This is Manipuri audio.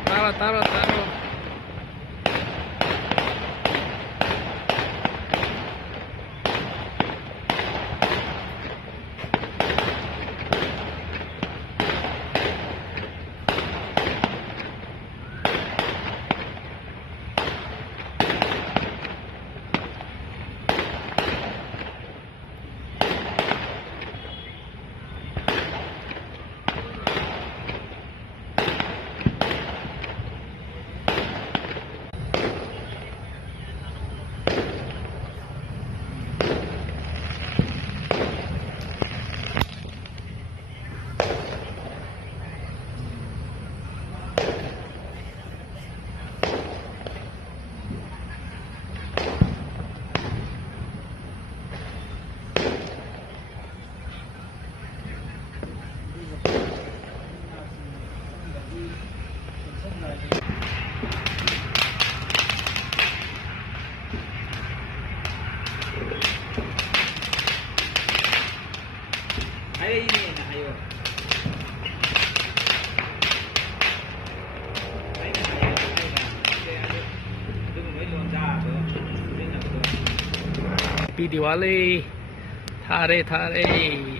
따로. Ayo ini, nah, ayo. Đấy là ayo, ayo. Đừng mới luồn ra được. Đây là được. Happy Diwali. Thare.